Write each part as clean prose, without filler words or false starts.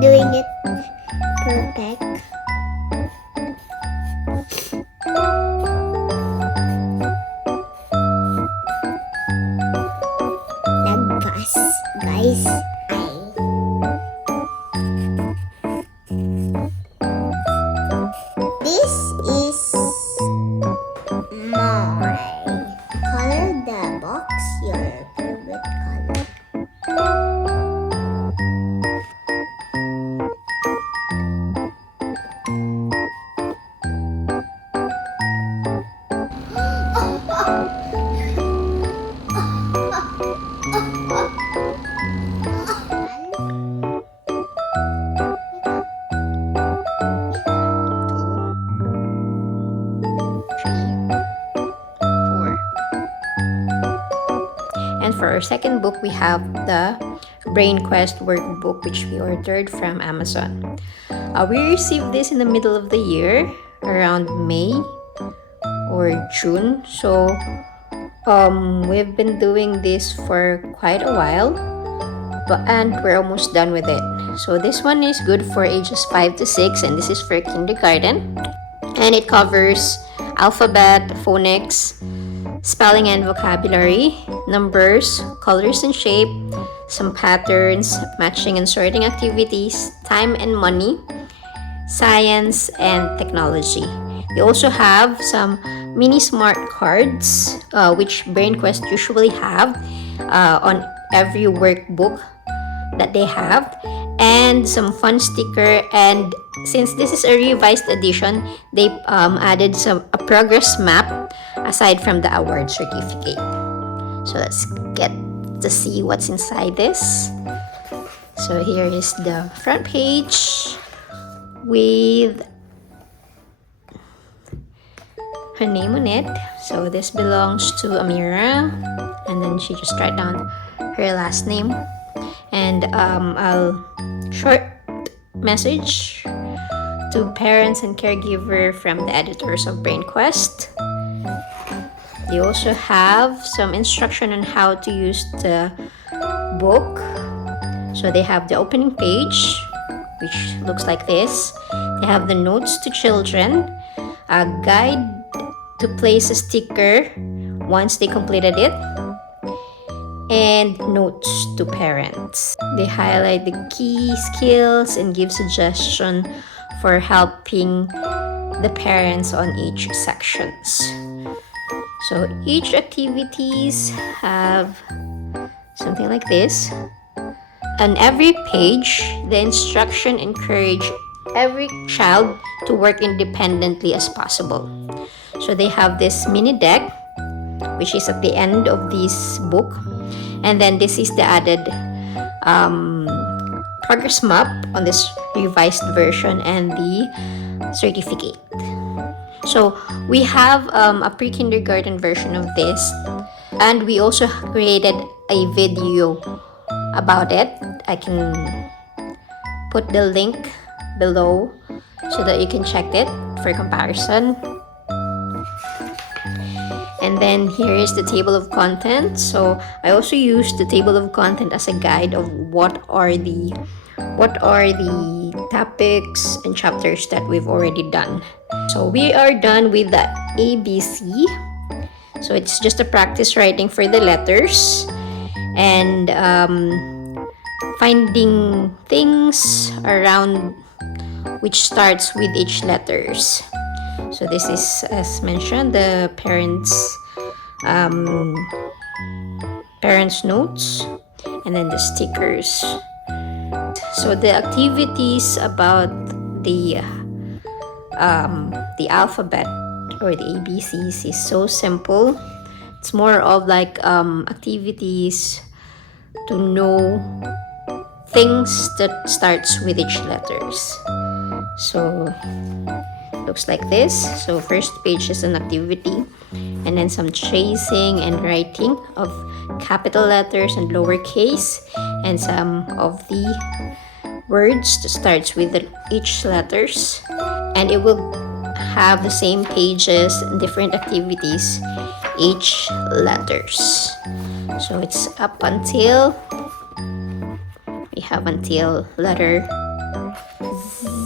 doing it perfect. Nagpas, guys. This is my color the box your favorite color. And for our second book, we have the Brainquest workbook, which we ordered from Amazon. We received this in the middle of the year, around May or June. So we've been doing this for quite a while, and we're almost done with it. So this one is good for ages 5 to 6, and this is for kindergarten. And it covers alphabet, phonics, spelling and vocabulary, numbers, colors and shape, some patterns, matching and sorting activities, time and money, science, and technology. They also have some mini smart cards, which Brainquest usually have on every workbook that they have, and some fun sticker. And since this is a revised edition, they added a progress map aside from the award certificate. So let's get to see what's inside this. So here is the front page with her name on it. So this belongs to Amira, and then she just write down her last name, and a short message to parents and caregiver from the editors of Brainquest. They also have some instruction on how to use the book. So they have the opening page, which looks like this. They have the notes to children, a guide to place a sticker once they completed it, and notes to parents. They highlight the key skills and give suggestion for helping the parents on each sections. So each activities have something like this. On every page, the instruction encourage every child to work independently as possible. So they have this mini deck, which is at the end of this book. And then this is the added progress map on this revised version and the certificate. So we have a pre-kindergarten version of this, and we also created a video about it. I can put the link below so that you can check it for comparison. And then here is the table of content. So I also used the table of content as a guide of what are the topics and chapters that we've already done. So we are done with the ABC. So it's just a practice writing for the letters and finding things around which starts with each letters. So this is, as mentioned, the parents notes, and then the stickers. So the activities about the alphabet or the ABCs is so simple. It's more of like activities to know things that starts with each letters. So looks like this. So first page is an activity, and then some tracing and writing of capital letters and lowercase, and some of the words that starts with each letters. And it will have the same pages and different activities each letters. So it's up until we have until letter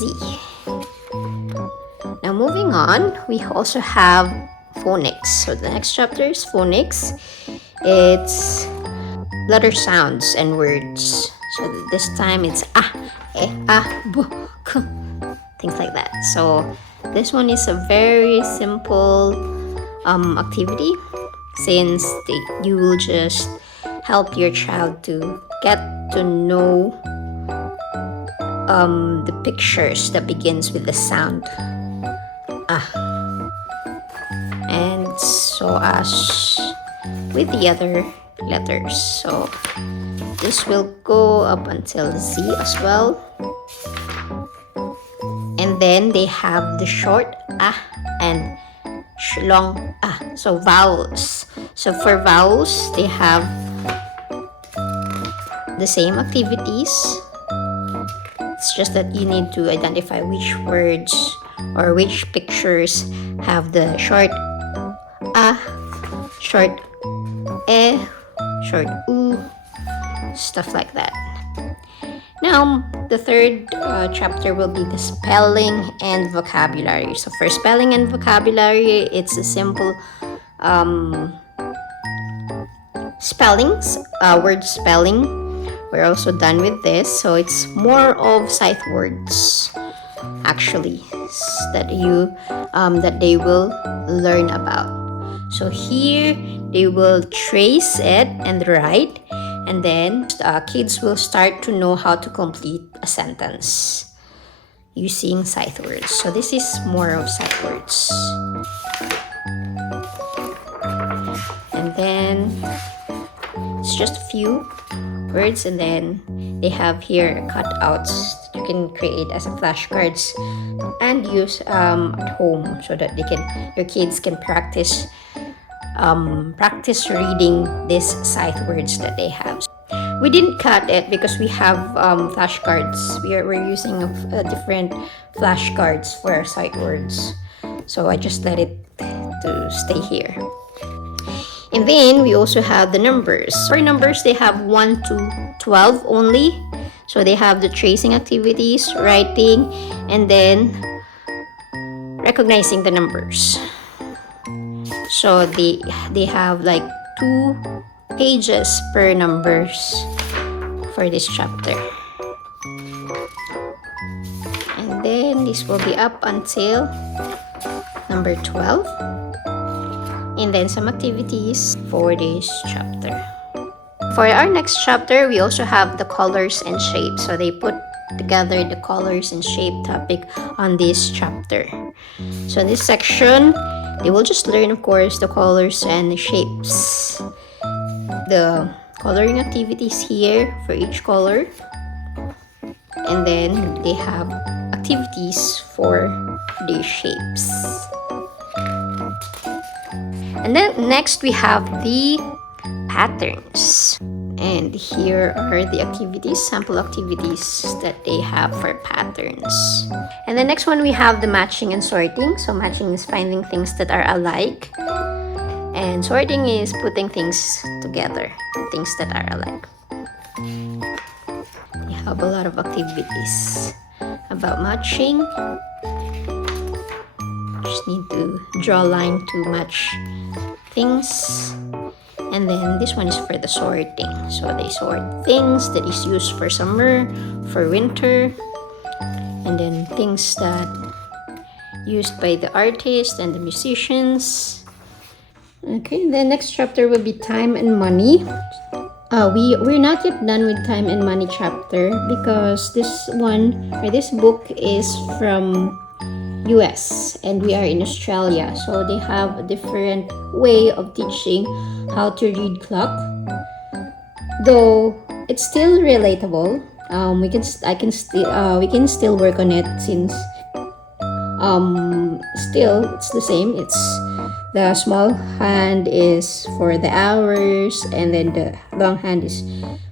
Z. Now moving on, we also have phonics. So the next chapter is phonics. It's letter sounds and words. So this time it's b, k, things like that. So this one is a very simple activity, since you will just help your child to get to know the pictures that begins with the sound and so as with the other letters. So this will go up until Z as well. And then they have the short and long so vowels. So for vowels, they have the same activities. It's just that you need to identify which words or which pictures have the short short short stuff like that. Now, the third chapter will be the spelling and vocabulary. So for spelling and vocabulary, it's a simple spellings, word spelling. We're also done with this. So it's more of sight words, actually, that they will learn about. So here they will trace it and write, and then kids will start to know how to complete a sentence using sight words. So this is more of sight words. And then it's just a few words, and then they have here cutouts that you can create as a flashcards and use at home, so that your kids can practice reading these sight words that they have. We didn't cut it because we have flashcards. We're using different flashcards for our sight words, so I just let it to stay here. And then we also have the numbers. For numbers, they have 1 to 12 only. So they have the tracing activities, writing, and then recognizing the numbers. So they have like 2 pages per numbers for this chapter. And then this will be up until number 12. And then some activities for this chapter. For our next chapter, we also have the colors and shapes. So they put together the colors and shape topic on this chapter. So in this section, they will just learn, of course, the colors and the shapes. The coloring activities here for each color. And then they have activities for the shapes. And then next we have the patterns. And here are the activities, sample activities that they have for patterns. And the next one we have the matching and sorting. So matching is finding things that are alike. And sorting is putting things together, things that are alike. We have a lot of activities about matching. Just need to draw a line to match things. And then this one is for the sorting. So they sort things that is used for summer, for winter, and then things that used by the artists and the musicians. Okay, the next chapter will be time and money. We're not yet done with time and money chapter because this book is from US and we are in Australia, so they have a different way of teaching how to read clock, though it's still relatable. We can still work on it, since still it's the same. It's the small hand is for the hours, and then the long hand is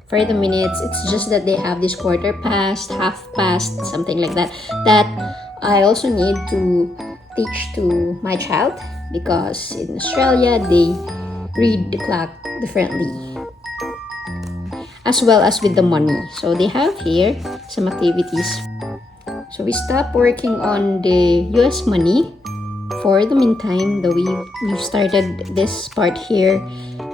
for the minutes. It's just that they have this quarter past, half past, something like that, that I also need to teach to my child, because in Australia they read the clock differently, as well as with the money. So they have here some activities So we stopped working on the US money for the meantime, though we've started this part here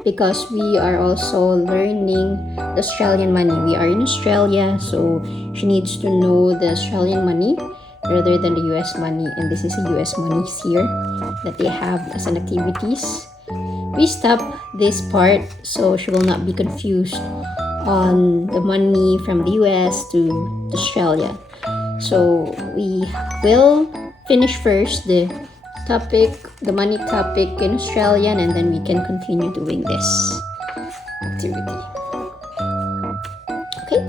because we are also learning the Australian money. We are in Australia, so she needs to know the Australian money rather than the US money, and this is a US monies here that they have as an activities. We stop this part so she will not be confused on the money from the US to Australia. So we will finish first the money topic in Australian, and then we can continue doing this activity. Okay,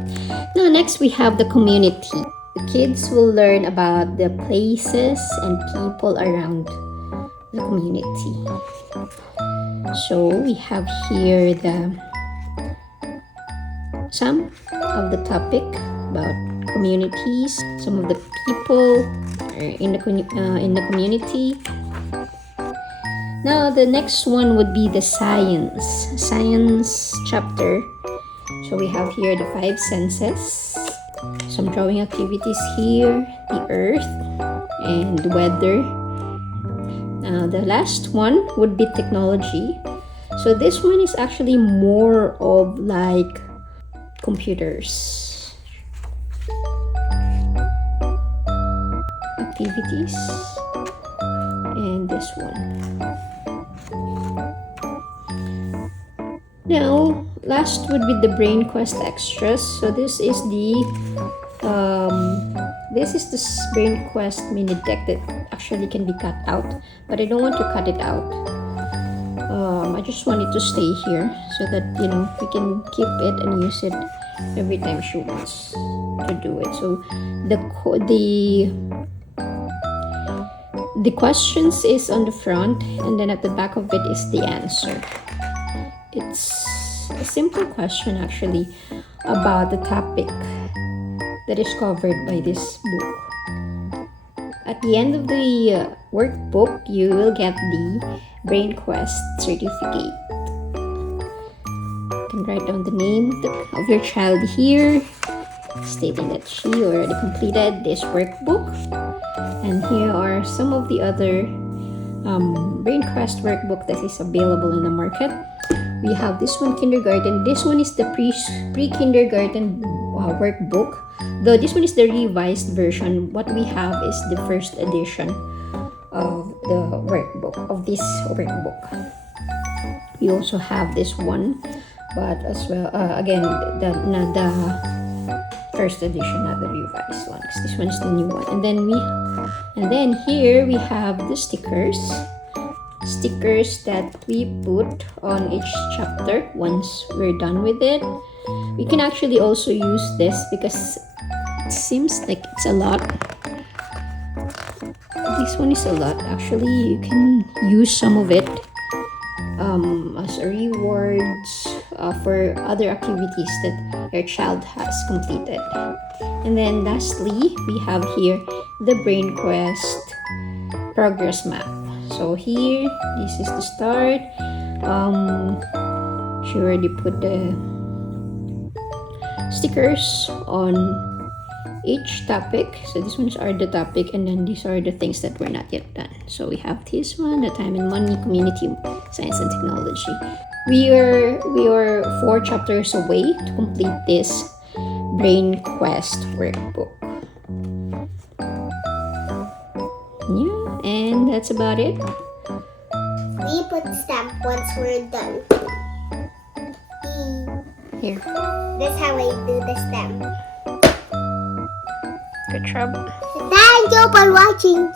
now next we have the community. The kids will learn about the places and people around the community. So we have here some of the topic about communities, some of the people in the community. Now the next one would be the science chapter. So we have here the 5 senses, some drawing activities here, the earth and the weather. Now the last one would be technology. So this one is actually more of like computers activities, and this one. Now last would be the Brainquest extras. So this is the Brainquest mini deck that actually can be cut out, but I don't want to cut it out. I just want it to stay here so that we can keep it and use it every time she wants to do it. So the questions is on the front, and then at the back of it is the answer. It's a simple question actually about the topic that is covered by this book. At the end of the workbook, you will get the Brainquest certificate. You can write down the name of your child here, stating that she already completed this workbook. And here are some of the other Brainquest workbook that is available in the market. We have this one, kindergarten. This one is the pre-kindergarten workbook. Though this one is the revised version, what we have is the first edition of the workbook, of this workbook. We also have this one, but as well, again, the first edition, not the revised one. This one is the new one. And then here we have the stickers that we put on each chapter once we're done with it. We can actually also use this because it seems like it's a lot. This one is a lot. Actually, you can use some of it as a rewards for other activities that your child has completed. And then lastly, we have here the Brainquest progress map. So here, this is the start. She already put the stickers on each topic. So these ones are the topic, and then these are the things that were not yet done. So we have this one, the time and money, community, science and technology. We are 4 chapters away to complete this Brainquest workbook. Yeah, and that's about it. We put stamp once we're done. Here. That's how I do the stamp. Good job. Thank you for watching.